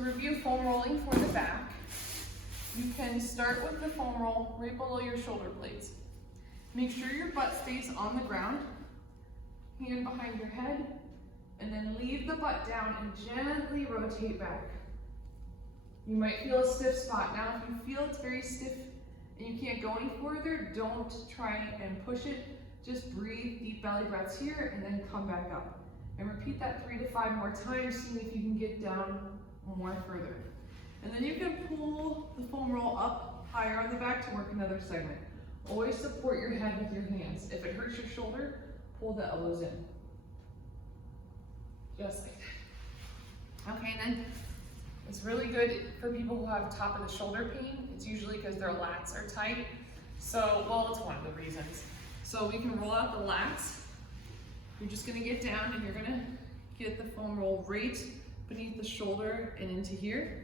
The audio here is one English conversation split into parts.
To review foam rolling for the back, you can start with the foam roll right below your shoulder blades. Make sure your butt stays on the ground, hand behind your head, and then leave the butt down and gently rotate back. You might feel a stiff spot. Now, if you feel it's very stiff and you can't go any further, don't try and push it. Just breathe deep belly breaths here and then come back up. And repeat that 3 to 5 more times, seeing if you can get down more further. And then you can pull the foam roll up higher on the back to work another segment. Always support your head with your hands. If it hurts your shoulder, pull the elbows in. Just like that. Okay, and then it's really good for people who have top of the shoulder pain. It's usually because their lats are tight. So, well, it's one of the reasons. So we can roll out the lats. You're just gonna get down and you're gonna get the foam roll right beneath the shoulder and into here.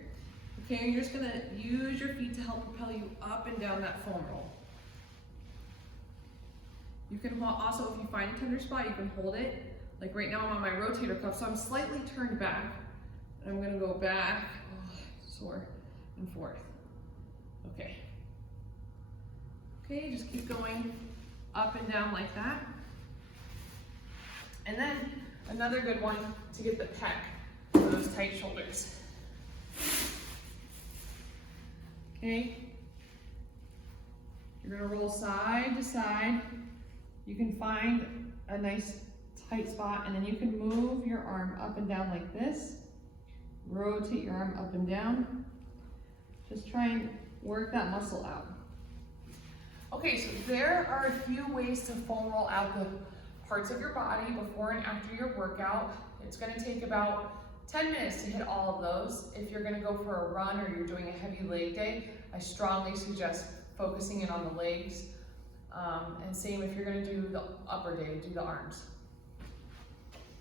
Okay, you're just gonna use your feet to help propel you up and down that foam roll. You can also, if you find a tender spot, you can hold it. Like right now I'm on my rotator cuff, so I'm slightly turned back. And I'm gonna go back, sore, and forth. Okay. Okay, just keep going up and down like that. And then another good one to get the pec for those tight shoulders. Okay. You're gonna roll side to side. You can find a nice tight spot and then you can move your arm up and down like this. Rotate your arm up and down. Just try and work that muscle out. Okay, so there are a few ways to foam roll out the parts of your body before and after your workout. It's gonna take about 10 minutes to hit all of those. If you're gonna go for a run or you're doing a heavy leg day, I strongly suggest focusing in on the legs. And same if you're gonna do the upper day, do the arms.